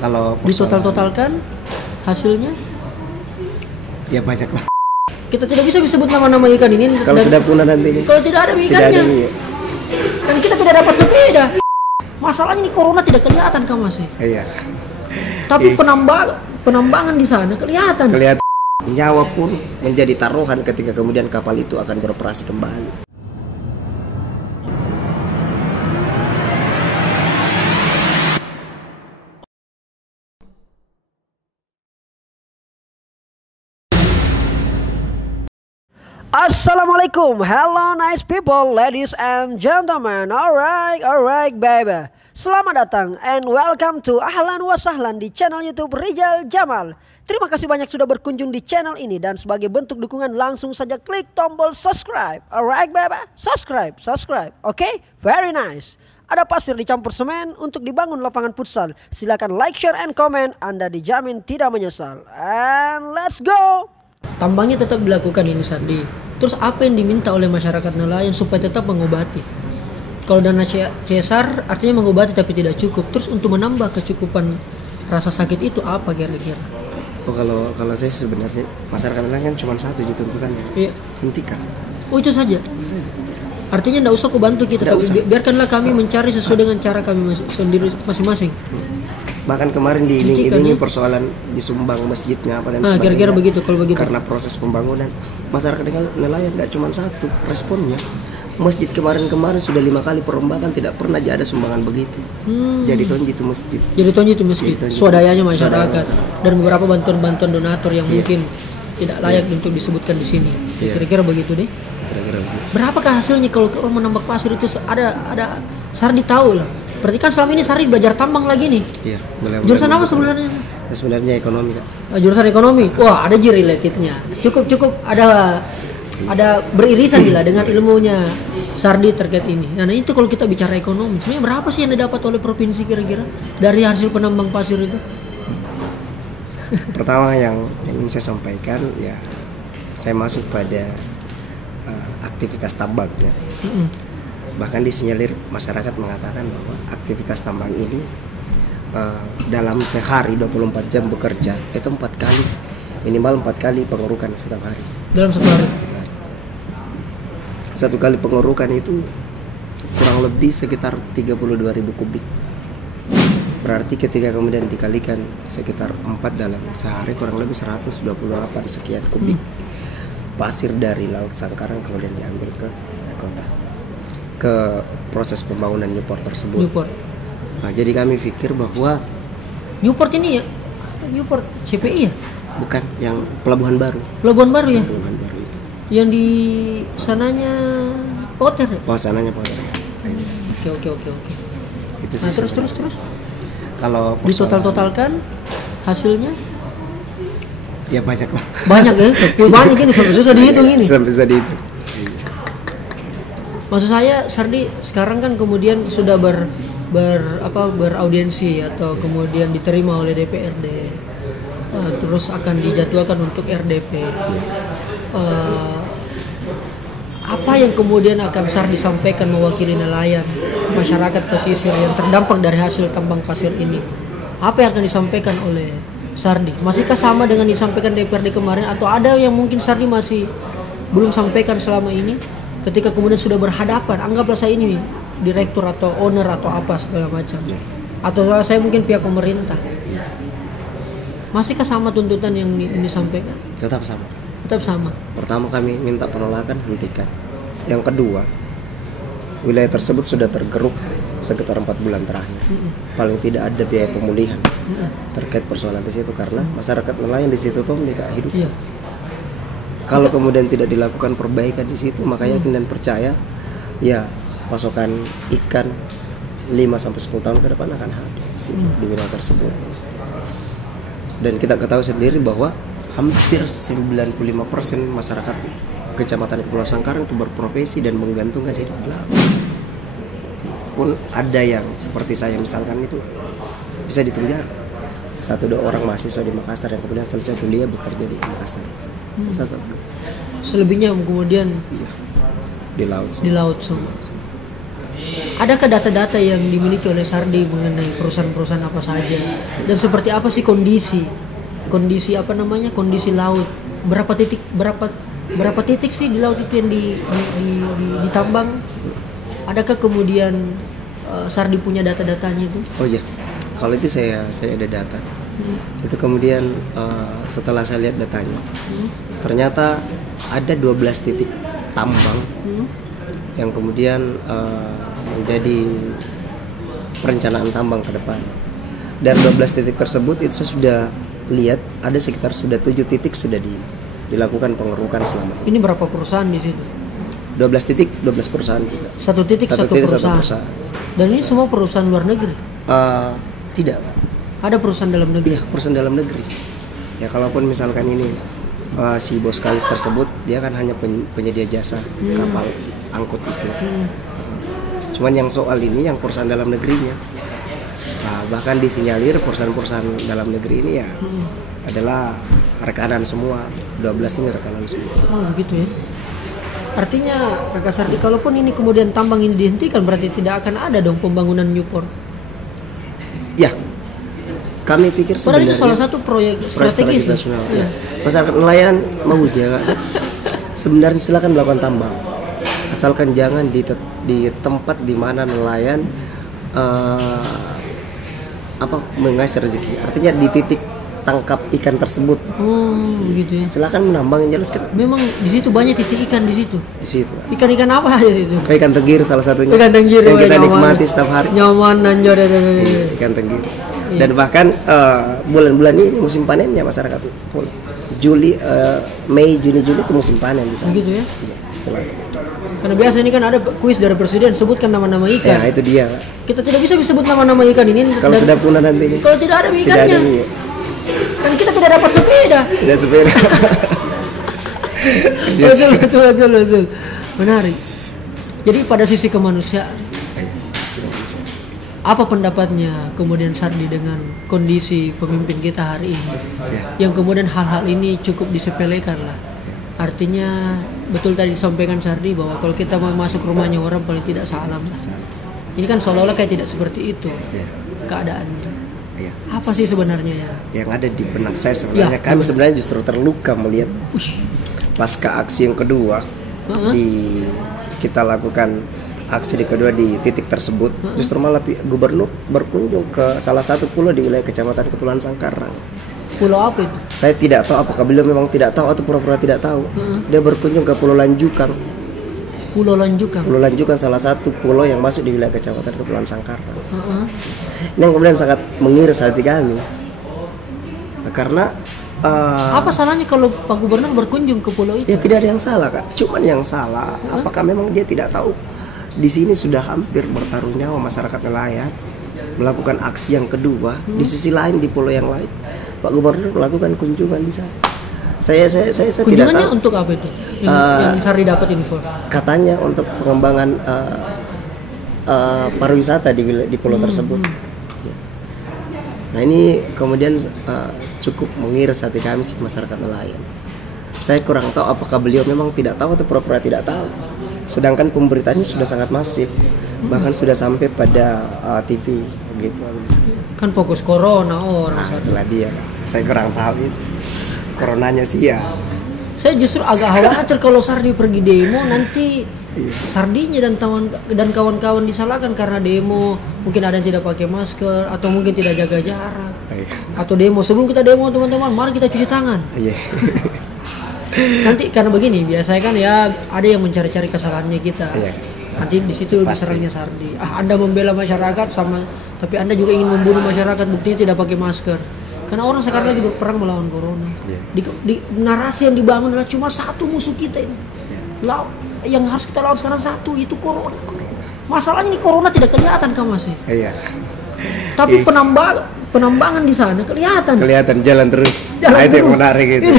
Kalau ditotal-totalkan hasilnya ya banyak lah. kita tidak bisa disebut nama-nama ikan ini Kalau sudah punah nanti. kalau tidak ada ikannya dan kita tidak dapat sepeda. Masalahnya ini corona tidak kelihatan kan Mas? Iya. Tapi penambangan di sana kelihatan. Nyawa pun menjadi taruhan ketika kemudian kapal itu akan beroperasi kembali. Assalamualaikum, hello nice people, ladies and gentlemen. Alright baby. Selamat datang and welcome to Ahlan wa Sahlan di channel YouTube Rijal Jamal. Terima kasih banyak sudah berkunjung di channel ini dan sebagai bentuk dukungan langsung saja klik tombol subscribe. Alright baby, subscribe. Oke, very nice. Ada pasir dicampur semen untuk dibangun lapangan futsal. Silakan like, share, and comment. Anda dijamin tidak menyesal. And let's go. Tambangnya tetap dilakukan ini Sardi. Terus apa yang diminta oleh masyarakat nelayan supaya tetap mengobati? Kalau dana CSR artinya mengobati tapi tidak cukup. Terus untuk menambah kecukupan rasa sakit itu apa kira-kira? Oh kalau saya sebenarnya masyarakat nelayan kan cuma satu aja tuntutannya. Iya. Hentikan. Oh itu saja. Artinya tidak usah kau bantu kita, tapi biarkanlah kami mencari sesuai dengan cara kami sendiri masing-masing. Bahkan kemarin diiming-imingi persoalan disumbang masjidnya apa dan sebagainya. Kira-kira begitu kalau begitu. Karena proses pembangunan masyarakat nelayan nggak cuma satu responnya. Masjid kemarin sudah 5 kali perombakan tidak pernah ada sumbangan begitu. Jadi tonji itu masjid. Swadayanya masyarakat dan beberapa bantuan donatur yang mungkin tidak layak untuk disebutkan di sini. Kira-kira begitu deh. Kira-kira begitu. Berapakah hasilnya kalau orang menambak pasir itu ada Sardi tahu lah. Berarti kan selama ini Sardi belajar tambang lagi nih. Iya. Jurusan apa sebenarnya? Sebenarnya ekonomi kan. Jurusan ekonomi. Wah, ada relatednya. Cukup ada beririsan lah dengan ilmunya Sardi terkait ini. Nah itu kalau kita bicara ekonomi, sebenarnya berapa sih yang didapat oleh provinsi kira-kira dari hasil penambang pasir itu? Pertama yang ingin saya sampaikan ya, saya masuk pada aktivitas tambang ya. Bahkan disinyalir masyarakat mengatakan bahwa aktivitas tambang ini dalam sehari 24 jam bekerja itu 4 kali, minimal 4 kali pengurukan setiap hari. Dalam satu hari? Satu kali pengurukan itu kurang lebih sekitar 32.000 kubik. Berarti ketika kemudian dikalikan sekitar 4 dalam sehari kurang lebih 128 sekian kubik pasir dari Laut Sangkaran kemudian diambil ke kota, ke proses pembangunan Newport tersebut. Nah, jadi kami pikir bahwa Newport ini ya, Newport CPI ya? Bukan, yang Pelabuhan Baru. Pelabuhan Baru ya? Pelabuhan Baru itu. Yang di sananya Potter ya? Oh, sananya Potter. Oke. Itu nah, terus. Kalau ditotal-totalkan hasilnya? Ya banyak lah. Banyak ya? Banyak ini sampai susah dihitung ini. Sampai susah dihitung. Maksud saya Sardi sekarang kan kemudian sudah beraudiensi atau kemudian diterima oleh DPRD, terus akan dijadwalkan untuk RDP. Apa yang kemudian akan Sardi sampaikan mewakili nelayan, masyarakat pesisir yang terdampak dari hasil tambang pasir ini? Apa yang akan disampaikan oleh Sardi? Masihkah sama dengan disampaikan DPRD kemarin atau ada yang mungkin Sardi masih belum sampaikan selama ini? Ketika kemudian sudah berhadapan, anggaplah saya ini direktur atau owner atau apa segala macam, atau saya mungkin pihak pemerintah, masihkah sama tuntutan yang disampaikan? Tetap sama. Pertama kami minta penolakan, hentikan. Yang kedua, wilayah tersebut sudah tergeruk sekitar 4 bulan terakhir. Paling tidak ada biaya pemulihan terkait persoalan di situ karena masyarakat nelayan di situ tuh mereka hidup. Kalau kemudian tidak dilakukan perbaikan di situ, maka yakin dan percaya ya pasokan ikan 5-10 tahun ke depan akan habis di situ, di wilayah tersebut. Dan kita ketahui sendiri bahwa hampir 95% masyarakat Kecamatan Kepulauan Sangkaran itu berprofesi dan menggantungkan hidup di laut. Pun ada yang seperti saya misalkan itu bisa dipenjara. 1-2 orang mahasiswa di Makassar yang kemudian selesai kuliah bekerja di Makassar. Selebihnya kemudian di laut. Semua. Adakah data-data yang dimiliki oleh Sardi mengenai perusahaan-perusahaan apa saja dan seperti apa sih kondisi laut? Berapa titik sih di laut itu yang ditambang? Adakah kemudian Sardi punya data-datanya itu? Oh iya, kalau itu saya ada data. Itu kemudian setelah saya lihat datanya, ternyata ada 12 titik tambang yang kemudian menjadi perencanaan tambang ke depan. Dan 12 titik tersebut itu saya sudah lihat ada sekitar sudah 7 titik sudah dilakukan pengerukan selama ini. Ini berapa perusahaan di situ? 12 titik, 12 perusahaan juga. Satu titik satu perusahaan. Dan ini semua perusahaan luar negeri? Tidak. Ada perusahaan dalam negeri? Iya, perusahaan dalam negeri. Ya kalaupun misalkan ini si bos Kalis tersebut, dia kan hanya penyedia jasa kapal angkut itu. Cuman yang soal ini yang perusahaan dalam negerinya. Nah, bahkan disinyalir perusahaan-perusahaan dalam negeri ini ya adalah rekanan semua. 12 ini rekanan semua. Oh, begitu ya. Artinya Kakak Sardi, kalaupun ini kemudian tambang ini dihentikan, berarti tidak akan ada dong pembangunan Newport. Ya, kami pikir sebenarnya itu salah satu proyek strategis nasional. Ya. Masyarakat nelayan mau ya, sebenarnya silakan melakukan tambang, asalkan jangan di tempat di mana nelayan mengais rezeki. Artinya di titik tangkap ikan tersebut. Oh, begitu ya. Silakan menambang, yang jelas kan. Memang di situ banyak titik ikan di situ. Di situ. Ikan-ikan apa aja itu? Ikan tenggir salah satunya. Ikan tenggir yang kita nikmati setiap hari. Nyaman dan ikan tenggir. Dan bahkan bulan-bulan ini musim panennya masyarakat Juli, Mei, Juni, Juli itu musim panen di sana. Begitu ya? Iya, setelah. Karena biasa ini kan ada kuis dari presiden, sebutkan nama-nama ikan. Ya, itu dia. Kita tidak bisa sebut nama-nama ikan ini. Kalau sudah punah nanti. Kalau tidak ada ikannya. Dan kita tidak dapat sepeda. Tidak sepeda. Betul. Menarik. Jadi pada sisi kemanusiaan, apa pendapatnya kemudian Sardi dengan kondisi pemimpin kita hari ini? Yang kemudian hal-hal ini cukup disepelekan lah. Artinya betul tadi disampaikan Sardi bahwa kalau kita mau masuk rumahnya orang paling tidak salam. Ini kan seolah-olah kayak tidak seperti itu keadaannya. Apa sih sebenarnya yang ada di benak saya sebenarnya? Kami sebenarnya justru terluka melihat pasca aksi yang kedua kita lakukan aksi kedua di titik tersebut. Justru malah gubernur berkunjung ke salah satu pulau di wilayah Kecamatan Kepulauan Sangkarang. Pulau apa itu? Saya tidak tahu apakah beliau memang tidak tahu atau pura-pura tidak tahu. Dia berkunjung ke Pulau Lanjukang. Pulau Lanjukang. Pulau Lanjukang salah satu pulau yang masuk di wilayah Kecamatan Kepulauan Sangkarang. Ini yang kemudian sangat mengiris hati kami. Karena apa salahnya kalau Pak Gubernur berkunjung ke pulau itu? Ya tidak ada yang salah, Kak. Cuman yang salah apakah memang dia tidak tahu di sini sudah hampir bertaruh nyawa masyarakat nelayan melakukan aksi yang kedua. Di sisi lain di pulau yang lain Pak Gubernur melakukan kunjungan di sana. Saya tidak tahu. Untuk apa itu? Yang Sardi dapat info. Katanya untuk pengembangan pariwisata di pulau tersebut. Nah ini kemudian cukup mengiris hati kami sih masyarakat nelayan. Saya kurang tahu apakah beliau memang tidak tahu atau pura-pura tidak tahu. Sedangkan pemberitaannya sudah sangat masif, bahkan sudah sampai pada TV begitu. Kan fokus corona orang. Itulah dia. Saya kurang tahu itu. Coronanya sih ya. Saya justru agak khawatir kalau Sardi pergi demo nanti Sardinya dan kawan-kawan disalahkan karena demo mungkin ada yang tidak pakai masker atau mungkin tidak jaga jarak. Atau demo sebelum kita demo teman-teman, mari kita cuci tangan. Nanti karena begini biasanya kan ya ada yang mencari-cari kesalahannya kita. Nanti di situ diserangnya Sardi. Anda membela masyarakat tapi Anda juga ingin membunuh masyarakat, buktinya tidak pakai masker. Karena orang sekarang lagi berperang melawan corona. Di narasi yang dibangun adalah cuma satu musuh kita ini. Yang harus kita lawan sekarang satu, itu corona. Masalahnya ini corona tidak kelihatan kan Mas? Tapi penambangan di sana kelihatan jalan terus. Itu yang menarik gitu.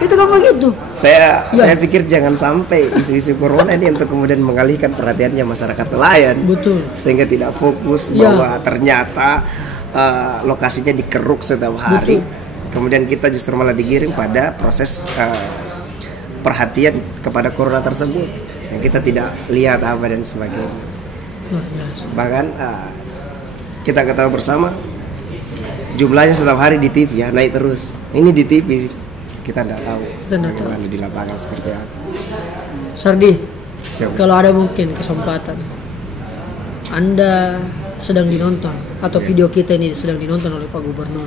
Itu kan begitu. Saya pikir jangan sampai isu-isu corona ini untuk kemudian mengalihkan perhatiannya masyarakat nelayan. Betul. Sehingga tidak fokus bahwa ternyata lokasinya dikeruk setiap hari. Kemudian kita justru malah digiring pada proses perhatian kepada corona tersebut yang kita tidak lihat apa dan sebagainya. Luar biasa. Bahkan kita ketahui bersama jumlahnya setiap hari di TV ya naik terus. Ini di TV sih. Kita tidak tahu. Di lapangan seperti apa. Sardi, Siap. kalau ada mungkin kesempatan Anda sedang dinonton atau video kita ini sedang dinonton oleh Pak Gubernur,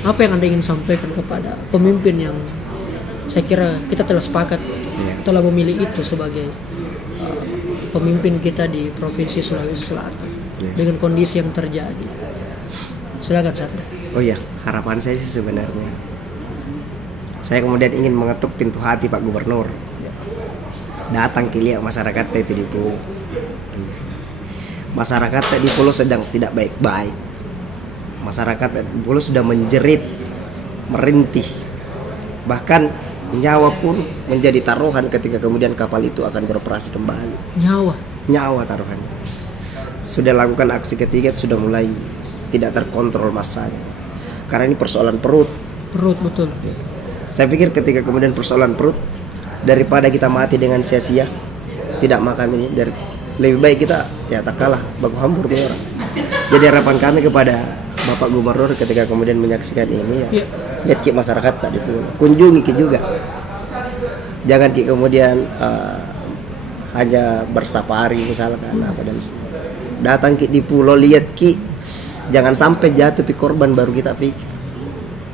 apa yang Anda ingin sampaikan kepada pemimpin yang saya kira kita telah sepakat telah memilih itu sebagai pemimpin kita di Provinsi Sulawesi Selatan dengan kondisi yang terjadi? Silakan Sardi. Oh iya, harapan saya sih sebenarnya saya kemudian ingin mengetuk pintu hati Pak Gubernur. Datang ke lihat masyarakat itu di Pulau. Masyarakat di Pulau sedang tidak baik-baik. Masyarakat di Pulau sudah menjerit, merintih. Bahkan nyawa pun menjadi taruhan ketika kemudian kapal itu akan beroperasi kembali. Nyawa taruhan. Sudah lakukan aksi ketiga, sudah mulai tidak terkontrol masanya. Karena ini persoalan perut. Perut, betul. Saya pikir ketika kemudian persoalan perut, daripada kita mati dengan sia-sia tidak makan ini, lebih baik kita ya tak kalah baku hampur orang. Jadi harapan kami kepada Bapak Gubernur ketika kemudian menyaksikan ini ya, lihat ki masyarakat tadi pun kunjungi ki juga. Jangan ki kemudian hanya bersafari misalkan apa dan datang ki di pulau, lihat ki, jangan sampai jatuh pi korban baru kita pikir,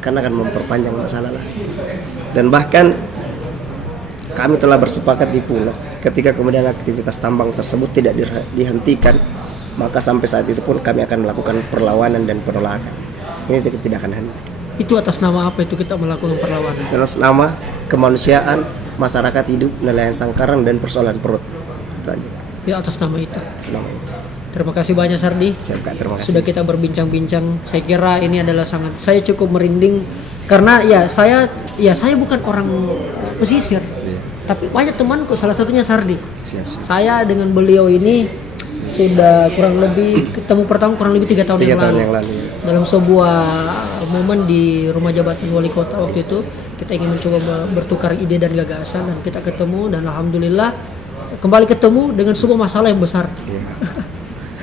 karena akan memperpanjang masalah lah. Dan bahkan kami telah bersepakat di pulau ketika kemudian aktivitas tambang tersebut tidak dihentikan, maka sampai saat itu pun kami akan melakukan perlawanan dan penolakan. Ini tidak akan henti. Itu atas nama apa itu kita melakukan perlawanan? Atas nama kemanusiaan, masyarakat hidup, nelayan Sangkarang, dan persoalan perut. Itu aja. Ya, atas nama itu. Atas nama itu. Terima kasih banyak Sardi. Siap, Kak, terima kasih. Sudah kita berbincang-bincang. Saya kira ini adalah saya cukup merinding karena saya bukan orang pesisir. Tapi banyak temanku, salah satunya Sardi. Siap. Saya dengan beliau ini sudah kurang lebih ketemu pertama kurang lebih 3 tahun yang lalu. Dalam sebuah momen di rumah jabatan wali kota waktu itu, kita ingin mencoba bertukar ide dan gagasan, dan kita ketemu, dan alhamdulillah kembali ketemu dengan sebuah masalah yang besar.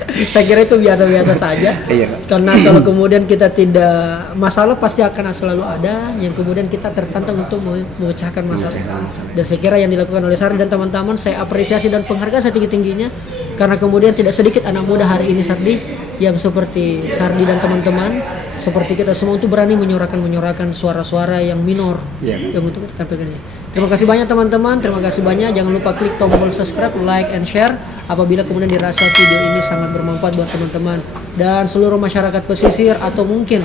Saya kira itu biasa-biasa saja. Karena kalau kemudian kita tidak, masalah pasti akan selalu ada, yang kemudian kita tertantang untuk memecahkan masalah. Dan saya kira yang dilakukan oleh Sardi dan teman-teman, saya apresiasi dan penghargaan setinggi-tingginya, karena kemudian tidak sedikit anak muda hari ini Sardi yang seperti Sardi dan teman-teman, seperti kita semua, untuk berani menyuarakan suara-suara yang minor yang untuk kita tampilkan ini. Terima kasih banyak teman-teman, terima kasih banyak. Jangan lupa klik tombol subscribe, like, and share apabila kemudian dirasa video ini sangat bermanfaat buat teman-teman dan seluruh masyarakat pesisir, atau mungkin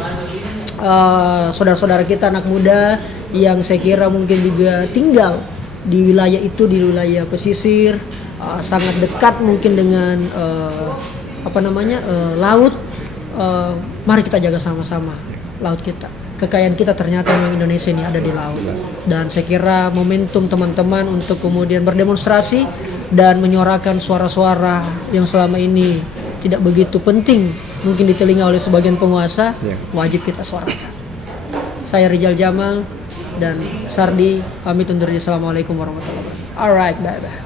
saudara-saudara kita anak muda yang saya kira mungkin juga tinggal di wilayah itu, di wilayah pesisir, sangat dekat mungkin dengan laut. Mari kita jaga sama-sama laut kita. Kekayaan kita ternyata memang Indonesia ini ada di laut. Dan saya kira momentum teman-teman untuk kemudian berdemonstrasi dan menyuarakan suara-suara yang selama ini tidak begitu penting mungkin di telinga oleh sebagian penguasa, wajib kita suarakan. Saya Rijal Jamal dan Sardi pamit undur diri. Assalamualaikum warahmatullahi wabarakatuh. Alright, bye-bye.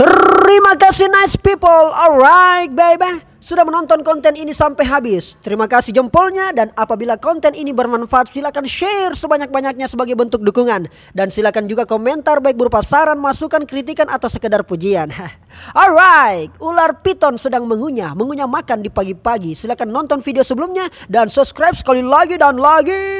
Terima kasih nice people. Alright, bye-bye. Sudah menonton konten ini sampai habis. Terima kasih jempolnya, dan apabila konten ini bermanfaat silakan share sebanyak-banyaknya sebagai bentuk dukungan, dan silakan juga komentar baik berupa saran, masukan, kritikan, atau sekedar pujian. Alright, ular piton sedang mengunyah makan di pagi-pagi. Silakan nonton video sebelumnya dan subscribe sekali lagi dan lagi.